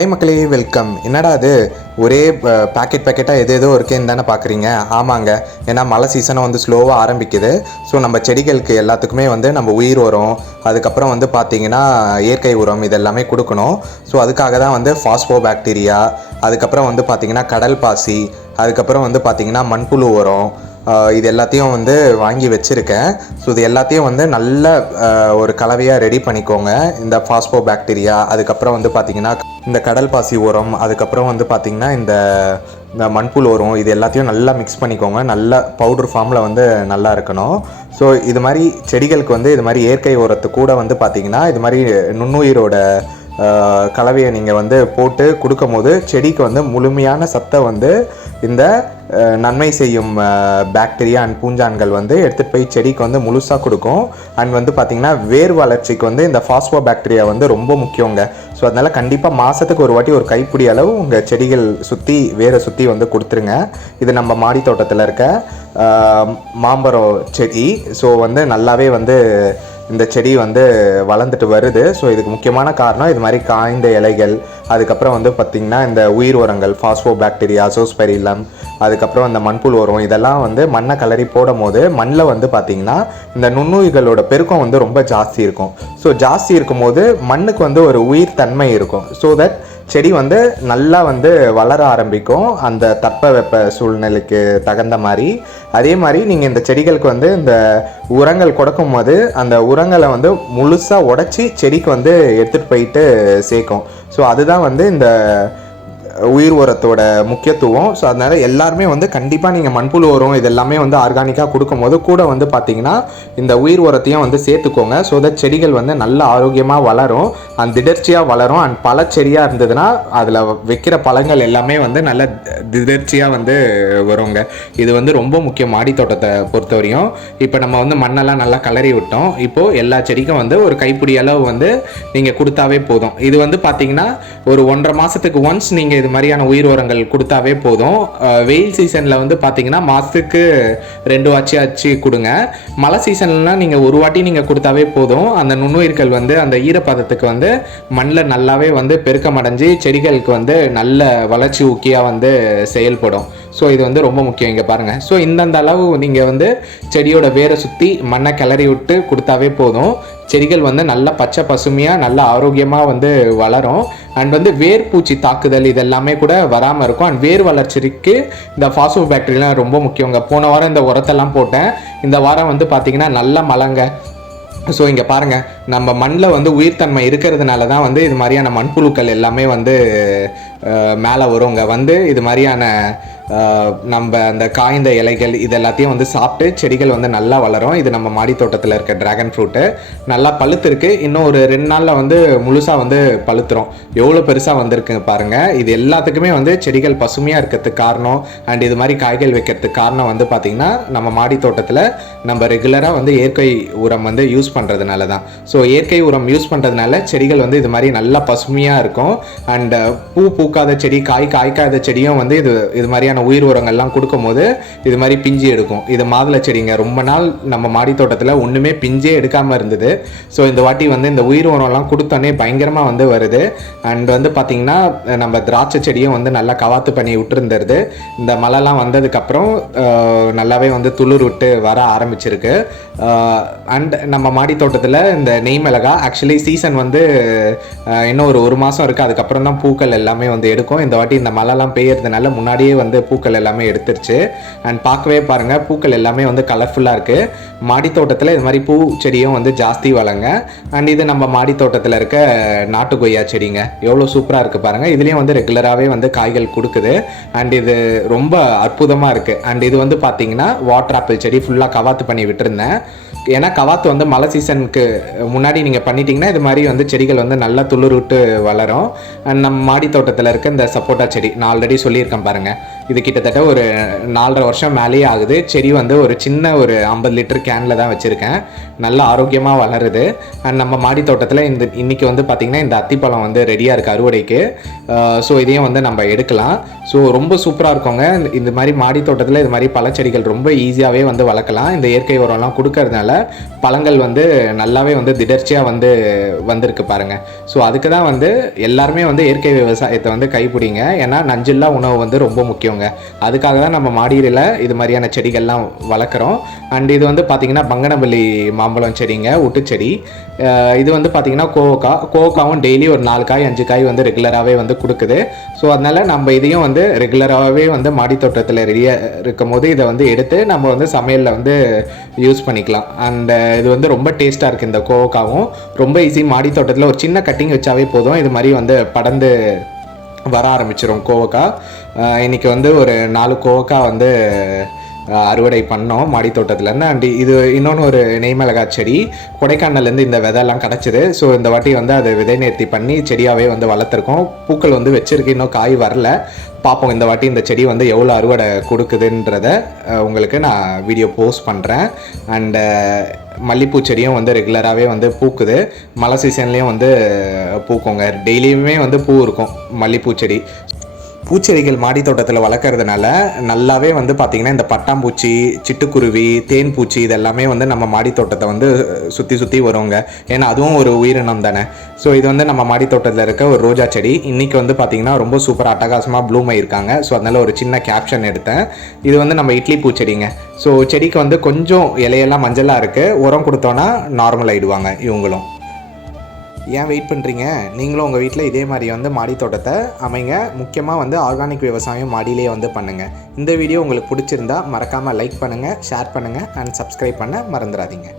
ஹே மக்களே வெல்கம் என்னடா அது? ஒரே பேக்கெட் பேக்கெட்டாக எது எதோ இருக்கேன்னு தானே பார்க்குறீங்க ஆமாங்க. ஏன்னா மழை சீசனும் வந்து ஸ்லோவாக ஆரம்பிக்குது. ஸோ நம்ம செடிகளுக்கு எல்லாத்துக்குமே வந்து நம்ம உயிர் உரம் அதுக்கப்புறம் வந்து பார்த்திங்கன்னா இயற்கை உரம் இது எல்லாமே கொடுக்கணும். ஸோ அதுக்காக தான் வந்து ஃபாஸ்போ பாக்டீரியா அதுக்கப்புறம் வந்து பார்த்திங்கன்னா கடல் பாசி அதுக்கப்புறம் வந்து பார்த்திங்கன்னா மண்புழு உரம் இது எல்லாத்தையும் வந்து வாங்கி வச்சுருக்கேன். ஸோ இது எல்லாத்தையும் வந்து நல்ல ஒரு கலவையாக ரெடி பண்ணிக்கோங்க. இந்த ஃபாஸ்போ பாக்டீரியா அதுக்கப்புறம் வந்து பார்த்திங்கன்னா இந்த கடல் பாசி உரம் அதுக்கப்புறம் வந்து பார்த்திங்கன்னா இந்த இந்த மண்புழு உரம் இது எல்லாத்தையும் நல்லா மிக்ஸ் பண்ணிக்கோங்க. நல்ல பவுடர் ஃபார்மில் வந்து நல்லா இருக்கணும். ஸோ இது மாதிரி செடிகளுக்கு வந்து இது மாதிரி இயற்கை உரத்து கூட வந்து பார்த்திங்கன்னா இது மாதிரி நுண்ணுயிரோட கலவையை நீங்கள் வந்து போட்டு கொடுக்கும் போது செடிக்கு வந்து முழுமையான சத்தை வந்து இந்த நன்மை செய்யும் பாக்டீரியா அண்ட் பூஞ்சான்கள் வந்து எடுத்துகிட்டு போய் செடிக்கு வந்து முழுசாக கொடுக்கும். அண்ட் வந்து பார்த்திங்கன்னா வேர் வளர்ச்சிக்கு வந்து இந்த ஃபாஸ்போ பாக்டீரியா வந்து ரொம்ப முக்கியங்க. ஸோ அதனால் கண்டிப்பாக மாதத்துக்கு ஒரு வாட்டி ஒரு கைப்பிடி அளவு உங்கள் செடிகள் சுற்றி வேரை சுற்றி வந்து கொடுத்துருங்க. இது நம்ம மாடி தோட்டத்தில் இருக்க மாம்பரம் செடி. ஸோ வந்து நல்லாவே வந்து இந்த செடி வந்து வளர்ந்துட்டு வருது. ஸோ இதுக்கு முக்கியமான காரணம் இது மாதிரி காய்ந்த இலைகள் அதுக்கப்புறம் வந்து பார்த்திங்கன்னா இந்த உயிர் உரங்கள் ஃபாஸ்போ பாக்டீரியா அசோஸ்பெரிலம் அதுக்கப்புறம் இந்த மண்புழு உரம் இதெல்லாம் வந்து மண்ணை கலரி போடும் போது மண்ணில் வந்து பார்த்திங்கன்னா இந்த நுண்ணுயிர்களோட பெருக்கம் வந்து ரொம்ப ஜாஸ்தி இருக்கும். ஸோ ஜாஸ்தி இருக்கும்போது மண்ணுக்கு வந்து ஒரு உயிர் தன்மை இருக்கும். ஸோ தட் செடி வந்து நல்லா வந்து வளர ஆரம்பிக்கும். அந்த தட்பவெப்ப சூழ்நிலைக்கு தகுந்த மாதிரி. அதே மாதிரி நீங்கள் இந்த செடிகளுக்கு வந்து இந்த உரங்கள் கொடுக்கும் போது அந்த உரங்களை வந்து முழுசாக உடச்சி செடிக்கு வந்து எடுத்துகிட்டு போயிட்டு சேர்க்கும். ஸோ அதுதான் வந்து இந்த உயிர் உரத்தோட முக்கியத்துவம். ஸோ அதனால் எல்லாருமே வந்து கண்டிப்பாக நீங்கள் மண்புழு உரம் இது எல்லாமே வந்து ஆர்கானிக்காக கொடுக்கும்போது கூட வந்து பார்த்தீங்கன்னா இந்த உயிர் உரத்தையும் வந்து சேர்த்துக்கோங்க. ஸோ தட் செடிகள் வந்து நல்ல ஆரோக்கியமாக வளரும். அண்ட் திடர்ச்சியாக வளரும். அண்ட் பல செடியாக இருந்ததுன்னா அதில் வைக்கிற பழங்கள் எல்லாமே வந்து நல்ல திடர்ச்சியாக வந்து வருங்க. இது வந்து ரொம்ப முக்கியம் மாடி தோட்டத்தை பொறுத்தவரையும். இப்போ நம்ம வந்து மண்ணெல்லாம் நல்லா கலரி விட்டோம். இப்போது எல்லா செடிக்கும் வந்து ஒரு கைப்பிடி அளவு வந்து நீங்கள் கொடுத்தாவே போதும். இது வந்து பார்த்தீங்கன்னா ஒரு ஒன்றரை மாதத்துக்கு ஒன்ஸ் நீங்கள் இது மாதிரியான உயிர் உரங்கள் கொடுத்தாவே போதும். வெயில் சீசனில் வந்து பார்த்தீங்கன்னா மாதத்துக்கு ரெண்டு வாட்சி ஆச்சு கொடுங்க. மழை சீசன்லாம் நீங்கள் ஒரு வாட்டி நீங்கள் கொடுத்தாவே போதும். அந்த நுண்ணுயிர்கள் வந்து அந்த ஈரப்பதத்துக்கு வந்து மண்ணில் நல்லாவே வந்து பெருக்கமடைஞ்சு செடிகளுக்கு வந்து நல்ல வளர்ச்சி ஊக்கியாக வந்து செயல்படும். ஸோ இது வந்து ரொம்ப முக்கியம் இங்கே பாருங்கள் ஸோ இந்தந்த அளவு நீங்கள் வந்து செடியோட வேரை சுற்றி மண்ணை கிளறி விட்டு கொடுத்தாவே போதும். செடிகள் வந்து நல்ல பச்சை பசுமையாக நல்ல ஆரோக்கியமாக வந்து வளரும். அண்ட் வந்து வேர் பூச்சி தாக்குதல் இதெல்லாமே கூட வராமல் இருக்கும். அண்ட் வேர் வளர்ச்சிக்கு இந்த ஃபாசோ பாக்டீரியாலாம் ரொம்ப முக்கியங்க போன வாரம் இந்த உரத்தெல்லாம் போட்டேன். இந்த வாரம் வந்து பார்த்திங்கன்னா நல்ல மலங்க ஸோ இங்கே பாருங்கள் நம்ம மண்ணில் வந்து உயிர்த்தன்மை இருக்கிறதுனால தான் வந்து இது மாதிரியான மண்புழுக்கள் எல்லாமே வந்து மேலே வருங்க. வந்து இது மாதிரியான நம்ம அந்த காய்ந்த இலைகள் இது எல்லாத்தையும் வந்து சாப்பிட்டு செடிகள் வந்து நல்லா வளரும். இது நம்ம மாடி தோட்டத்தில் இருக்க ட்ராகன் ஃப்ரூட்டு நல்லா பழுத்திருக்கு. இன்னும் ஒரு ரெண்டு நாளில் வந்து முழுசாக வந்து பழுத்துரும். எவ்வளோ பெருசாக வந்திருக்குங்க பாருங்கள் இது எல்லாத்துக்குமே வந்து செடிகள் பசுமையாக இருக்கிறதுக்கு காரணம். அண்ட் இது மாதிரி காய்கள் வைக்கிறதுக்கு காரணம் வந்து பார்த்திங்கன்னா நம்ம மாடி தோட்டத்தில் நம்ம ரெகுலராக வந்து இயற்கை உரம் வந்து யூஸ் பண்ணுறதுனால தான் ஸோ இயற்கை உரம் யூஸ் பண்ணுறதுனால செடிகள் வந்து இது மாதிரி நல்லா பசுமையாக இருக்கும். அண்ட் பூ பூக்காத செடி காய் காய்க்காத செடியும் வந்து இது இது மாதிரியான உயிர் உரங்கள்லாம் கொடுக்கும் போது இது மாதிரி பிஞ்சு எடுக்கும். இது மாதுளை செடிங்க. ரொம்ப நாள் நம்ம மாடி தோட்டத்தில் ஒன்றுமே பிஞ்சே எடுக்காமல் இருந்தது. ஸோ இந்த வாட்டி வந்து இந்த உயிர் உரம்லாம் கொடுத்தோன்னே பயங்கரமாக வந்து வருது. அண்ட் வந்து பார்த்திங்கன்னா நம்ம திராட்சை செடியும் வந்து நல்லா கவாத்து பண்ணி விட்டுருந்துருது. இந்த மழைலாம் வந்ததுக்கப்புறம் நல்லாவே வந்து துளிர் விட்டு வர ஆரம்பிச்சிருக்கு. அண்ட் நம்ம மாடி தோட்டத்தில் இந்த நெய் மிளகா ஆக்சுவலி சீசன் வந்து இன்னும் ஒரு ஒரு மாதம் இருக்குது அதுக்கப்புறம் தான் பூக்கள் எல்லாமே வந்து எடுக்கும். இந்த வாட்டி இந்த மழைலாம் பெய்யறதுனால முன்னாடியே வந்து பூக்கள் எல்லாமே எடுத்துருச்சு. அண்ட் பார்க்கவே பாருங்கள் பூக்கள் எல்லாமே வந்து கலர்ஃபுல்லாக இருக்குது மாடி தோட்டத்தில் இது மாதிரி பூ செடியும் வந்து ஜாஸ்தி வளங்க. அண்ட் இது நம்ம மாடி தோட்டத்தில் இருக்க நாட்டு கொய்யா செடிங்க. எவ்வளோ சூப்பராக இருக்குது பாருங்கள் இதுலேயும் வந்து ரெகுலராகவே வந்து காய்கள் கொடுக்குது. அண்ட் இது ரொம்ப அற்புதமாக இருக்குது அண்ட் இது வந்து பார்த்தீங்கன்னா வாட்டர் ஆப்பிள் செடி ஃபுல்லாக கவாத்து பண்ணி விட்டுருந்தேன். ஏன்னா கவாத்து வந்து மழை சீசனுக்கு முன்னாடி நீங்கள் பண்ணிட்டீங்கன்னா இது மாதிரி வந்து செடிகள் வந்து நல்லா துளிர் விட்டு வளரும். அண்ட் நம்ம மாடி தோட்டத்தில் இருக்க இந்த சப்போட்டா செடி நான் ஆல்ரெடி சொல்லியிருக்கேன் பாருங்கள் இது கிட்டத்தட்ட ஒரு நாலரை வருஷம் மேலேயே ஆகுது. செடி வந்து ஒரு சின்ன ஒரு ஐம்பது லிட்டர் கேனில் தான் வச்சுருக்கேன். நல்ல ஆரோக்கியமாக வளருது. அண்ட் நம்ம மாடி தோட்டத்தில் இந்த இன்றைக்கி வந்து பார்த்திங்கன்னா இந்த அத்திப்பழம் வந்து ரெடியாக இருக்குது அறுவடைக்கு. ஸோ இதையும் வந்து நம்ம எடுக்கலாம். ஸோ ரொம்ப சூப்பராக இருக்குங்க. இந்த- மாதிரி மாடி தோட்டத்தில் இது மாதிரி பழச்செடிகள் ரொம்ப ஈஸியாகவே வந்து வளர்க்கலாம். இந்த இயற்கை உரம்லாம் கொடுக்கறதுனால பழங்கள் வந்து நல்லாவே வந்து திடர்ச்சியாக வந்து வந்திருக்கு பாருங்க. ஸோ அதுக்கு தான் வந்து எல்லாருமே வந்து இயற்கை விவசாயத்தை வந்து கைப்பிடிங்க. ஏன்னா நஞ்சில்லா உணவு வந்து ரொம்ப முக்கியம் வச்சுக்கோங்க. அதுக்காக தான் நம்ம மாடியில் இது மாதிரியான செடிகள்லாம் வளர்க்குறோம். அண்ட் இது வந்து பார்த்திங்கன்னா பங்கனப்பள்ளி மாம்பழம் செடிங்க ஒட்டுச்செடி இது வந்து பார்த்திங்கன்னா கோவக்காய் கோவக்காவும் டெய்லி ஒரு நாலு காய் அஞ்சு காய் வந்து ரெகுலராகவே வந்து கொடுக்குது. ஸோ அதனால் நம்ம இதையும் வந்து ரெகுலராகவே வந்து மாடி தோட்டத்தில் ரெடியாக இருக்கும் போது இதை வந்து எடுத்து நம்ம வந்து சமையலில் வந்து யூஸ் பண்ணிக்கலாம். அண்ட் இது வந்து ரொம்ப டேஸ்ட்டாக இருக்குது இந்த கோவக்காவும். ரொம்ப ஈஸி மாடி தோட்டத்தில் ஒரு சின்ன கட்டிங் வச்சாவே போதும். இது மாதிரி வந்து படந்து வர ஆரம்பிச்சிடும் கோவக்காய் இன்றைக்கி வந்து ஒரு நாலு கோவக்காய் வந்து அறுவடை பண்ணோம் மாடி தோட்டத்துலேருந்து. அண்ட் இது இன்னொன்று ஒரு நெய்மிளகாய் செடி. கொடைக்கானல்லேருந்து இந்த விதைலாம் கிடச்சிது. ஸோ இந்த வாட்டி வந்து அதை விதை நேர்த்தி பண்ணி செடியாகவே வந்து வளர்த்துருக்கோம். பூக்கள் வந்து வச்சிருக்கு. இன்னும் காய் வரல. பார்ப்போம் இந்த வாட்டி இந்த செடி வந்து எவ்வளோ அறுவடை கொடுக்குதுன்றத உங்களுக்கு நான் வீடியோ போஸ்ட் பண்ணுறேன் அண்டு மல்லிப்பூ செடியும் வந்து ரெகுலராகவே வந்து பூக்குது. மழை சீசன்லேயும் வந்து பூக்குங்க. டெய்லியுமே வந்து பூ இருக்கும் மல்லிப்பூ செடி. பூச்செடிகள் மாடி தோட்டத்தில் வளர்க்குறதுனால நல்லாவே வந்து பார்த்திங்கன்னா இந்த பட்டாம்பூச்சி சிட்டுக்குருவி தேன் பூச்சி இதெல்லாமே வந்து நம்ம மாடி தோட்டத்தை வந்து சுற்றி சுற்றி வருவாங்க ஏன்னா அதுவும் ஒரு உயிரினம் தானே. ஸோ இது வந்து நம்ம மாடி தோட்டத்தில் இருக்க ஒரு ரோஜா செடி. இன்றைக்கி வந்து பார்த்திங்கன்னா ரொம்ப சூப்பர் அட்டகாசமாக ப்ளூம் ஆயிருக்காங்க. ஸோ அதனால் ஒரு சின்ன கேப்ஷன் எடுத்தேன். இது வந்து நம்ம இட்லி பூச்செடிங்க. ஸோ செடிக்கு வந்து கொஞ்சம் இலையெல்லாம் மஞ்சளாக இருக்குது உரம் கொடுத்தோன்னா நார்மல் ஆகிடுவாங்க இவங்களும். ஏன் வெயிட் பண்ணுறீங்க நீங்களும் உங்கள் வீட்டில் இதே மாதிரி வந்து மாடி தோட்டத்தை அமைங்க. முக்கியமாக வந்து ஆர்கானிக் விவசாயம் மாடியிலேயே வந்து பண்ணுங்கள் இந்த வீடியோ உங்களுக்கு பிடிச்சிருந்தா மறக்காமல் லைக் பண்ணுங்கள் ஷேர் பண்ணுங்கள் அண்ட் சப்ஸ்கிரைப் பண்ண மறந்துடாதீங்க.